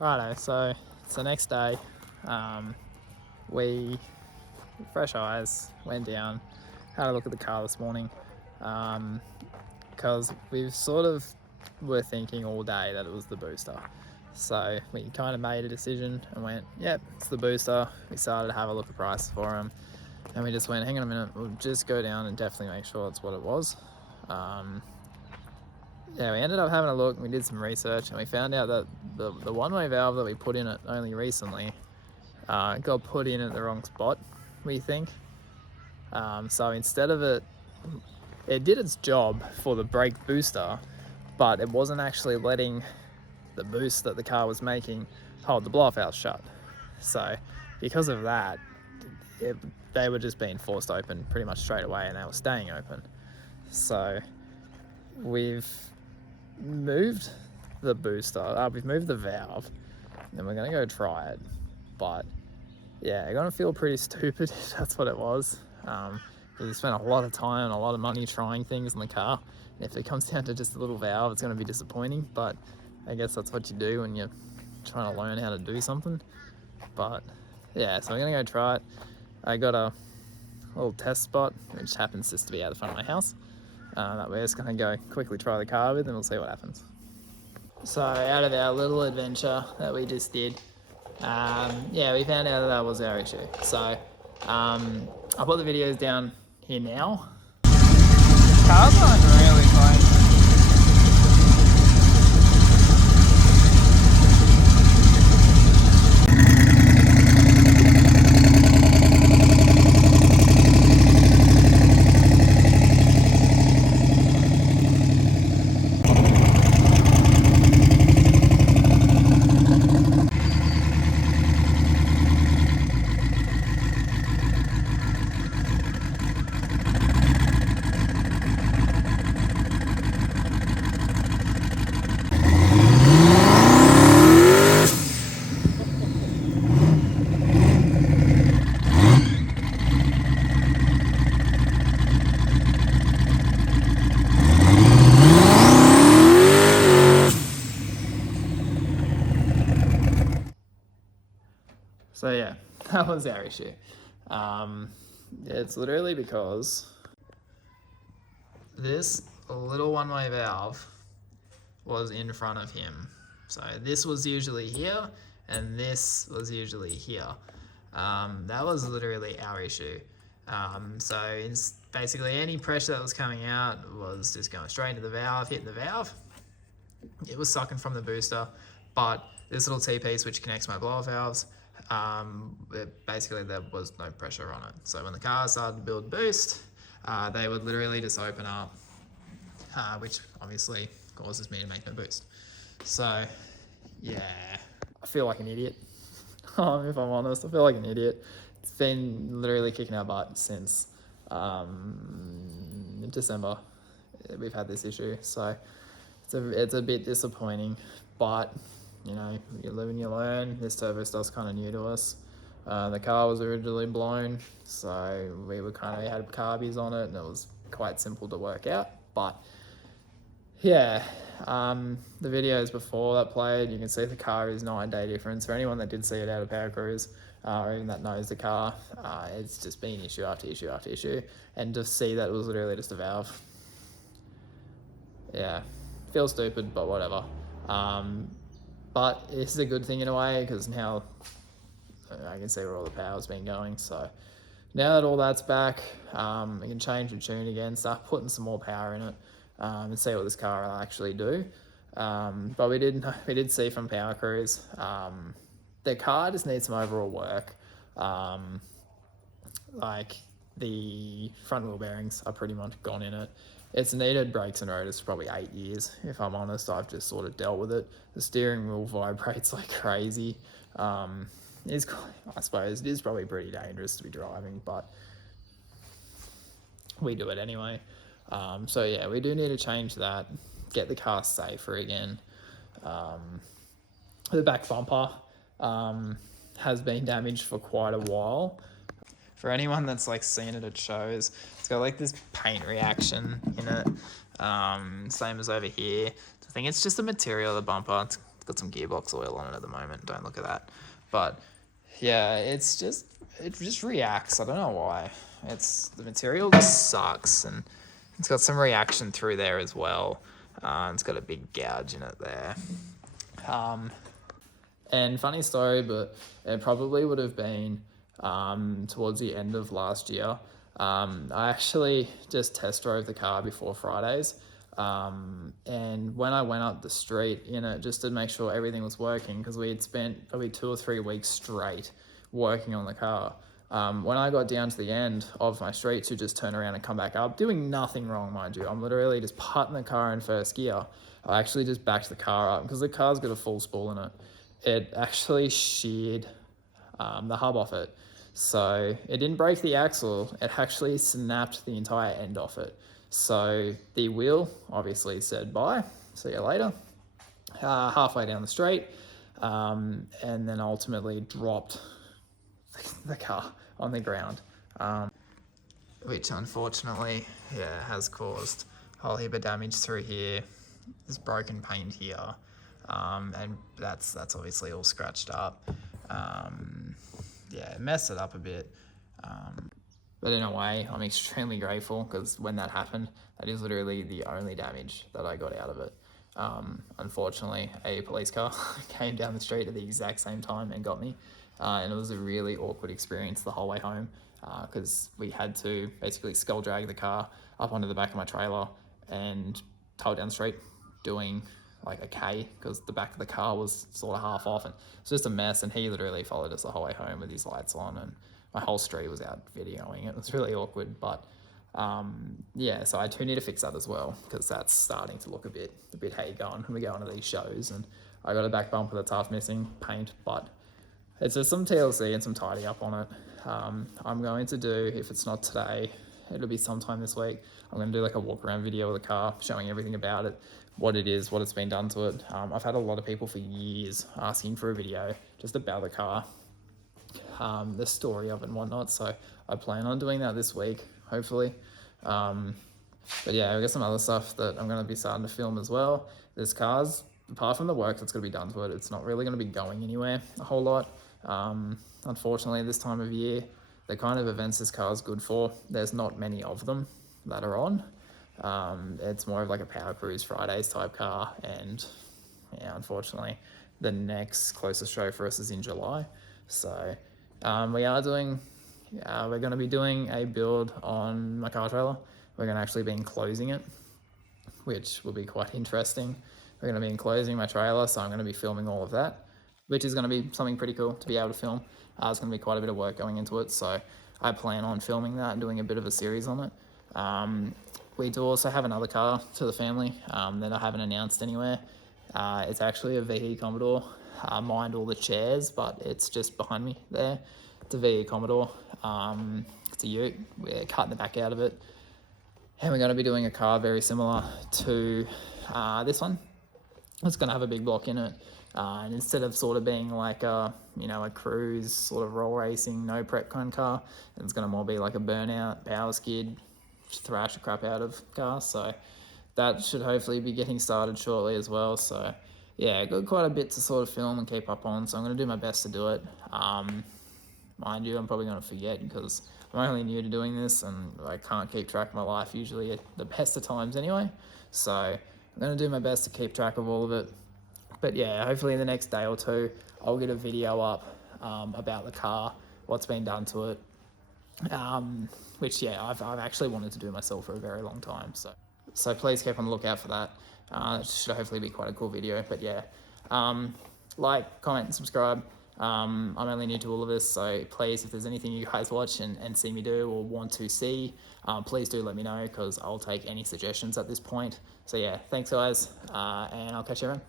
Righto, so it's the next day. We, fresh eyes, went down, had a look at the car this morning, because we sort of were thinking all day that it was the booster. So we kind of made a decision and went, yep, it's the booster. We started to have a look at prices for them, and we just went, hang on a minute, we'll just go down and definitely make sure it's what it was. Yeah, we ended up having a look and we did some research and we found out that the one-way valve that we put in it only recently got put in at the wrong spot, we think. So instead of it did its job for the brake booster, but it wasn't actually letting the boost that the car was making hold the blow-off valve shut. So because of that, they were just being forced open pretty much straight away and they were staying open. So we've moved the booster, we've moved the valve, and we're gonna go try it. But yeah, you're gonna feel pretty stupid if that's what it was, because we spent a lot of time and a lot of money trying things in the car. And if it comes down to just a little valve, it's gonna be disappointing, but I guess that's what you do when you're trying to learn how to do something. But yeah, so we're gonna go try it. I got a little test spot which happens just to be out the front of my house, that we're just going to go quickly try the car with and we'll see what happens. So out of our little adventure that we just did, yeah, we found out that was our issue. So I'll put the videos down here now. Car's going really close. So yeah, that was our issue. It's literally because this little one-way valve was in front of him. So this was usually here and this was usually here. That was literally our issue. So basically any pressure that was coming out was just going straight into the valve, hitting the valve. It was sucking from the booster, but this little T-piece which connects my blower valves, basically there was no pressure on it. So when the car started to build boost, they would literally just open up, which obviously causes me to make no boost. So yeah, I feel like an idiot. If I'm honest, I feel like an idiot. It's been literally kicking our butt since December. We've had this issue, so it's a bit disappointing, but you know, you live and you learn. This turbo stuff's kind of new to us. The car was originally blown, so we had carbies on it and it was quite simple to work out. But yeah, the videos before that played, you can see the car is 9-day difference. For anyone that did see it out of Power Cruise, or even that knows the car, it's just been issue after issue after issue. And to see that it was literally just a valve, yeah, feels stupid, but whatever. But it's a good thing in a way, because now I can see where all the power's been going. So now that all that's back, we can change the tune again, start putting some more power in it, and see what this car will actually do. But we did see from Power Cruise, the car just needs some overall work. Like the front wheel bearings are pretty much gone in it. It's needed brakes and rotors for probably 8 years, if I'm honest. I've just sort of dealt with it. The steering wheel vibrates like crazy. I suppose it is probably pretty dangerous to be driving, but we do it anyway. So yeah, we do need to change that, get the car safer again. The back bumper has been damaged for quite a while. For anyone that's like seen it at shows, it's got like this paint reaction in it, same as over here. I think it's just the material of the bumper. It's got some gearbox oil on it at the moment. Don't look at that. But yeah, it just reacts. I don't know why. The material just sucks, and it's got some reaction through there as well. It's got a big gouge in it there. And funny story, but it probably would have been towards the end of last year. I actually just test drove the car before Fridays. And when I went up the street in it, just to make sure everything was working, because we had spent probably 2 or 3 weeks straight working on the car. When I got down to the end of my street to just turn around and come back up, doing nothing wrong, mind you, I'm literally just putting the car in first gear. I actually just backed the car up because the car's got a full spool in it. It actually sheared the hub off it. So it didn't break the axle, it actually snapped the entire end off it. So the wheel obviously said bye, see you later, halfway down the straight, and then ultimately dropped the car on the ground, which unfortunately, has caused a whole heap of damage through here. There's broken paint here, and that's obviously all scratched up. It messed it up a bit. But in a way, I'm extremely grateful, because when that happened, that is literally the only damage that I got out of it. Unfortunately, a police car came down the street at the exact same time and got me. And it was a really awkward experience the whole way home, because we had to basically skull drag the car up onto the back of my trailer and tow it down the street, doing like a K, because the back of the car was sort of half off, and it's just a mess. And he literally followed us the whole way home with his lights on, and my whole street was out videoing. It was really awkward, but so I do need to fix that as well, because that's starting to look a bit how you going when we go onto these shows. And I got a back bumper that's half missing paint, but it's just some TLC and some tidy up on it. I'm going to do, if it's not today, it'll be sometime this week, I'm going to do like a walk around video of the car, showing everything about it, what it is, what it's been done to it. I've had a lot of people for years asking for a video just about the car, the story of it and whatnot, so I plan on doing that this week, hopefully. But yeah, I've got some other stuff that I'm going to be starting to film as well. This car's, apart from the work that's going to be done to it, it's not really going to be going anywhere a whole lot. Unfortunately, this time of year, the kind of events this car is good for, there's not many of them that are on. It's more of like a Power Cruise Fridays type car, and unfortunately, the next closest show for us is in July. So we're going to be doing a build on my car trailer. We're going to actually be enclosing it, which will be quite interesting. We're going to be enclosing my trailer, so I'm going to be filming all of that, which is going to be something pretty cool to be able to film. There's going to be quite a bit of work going into it, so I plan on filming that and doing a bit of a series on it. We do also have another car to the family that I haven't announced anywhere. It's actually a VE Commodore. Mind all the chairs, but it's just behind me there. It's a VE Commodore. It's a ute. We're cutting the back out of it. And we're going to be doing a car very similar to this one. It's going to have a big block in it. And instead of sort of being like a cruise, sort of roll racing, no prep kind of car, it's going to more be like a burnout, power skid, thrash the crap out of car. So that should hopefully be getting started shortly as well. So yeah, got quite a bit to sort of film and keep up on. So I'm going to do my best to do it. Mind you, I'm probably going to forget, because I'm only new to doing this and I can't keep track of my life usually at the best of times anyway. So I'm going to do my best to keep track of all of it. But yeah, hopefully in the next day or two, I'll get a video up about the car, what's been done to it, which I've actually wanted to do myself for a very long time. So please keep on the lookout for that. It should hopefully be quite a cool video. But yeah, like, comment, and subscribe. I'm only new to all of this, so please, if there's anything you guys watch and see me do or want to see, please do let me know, because I'll take any suggestions at this point. So yeah, thanks guys, and I'll catch you around.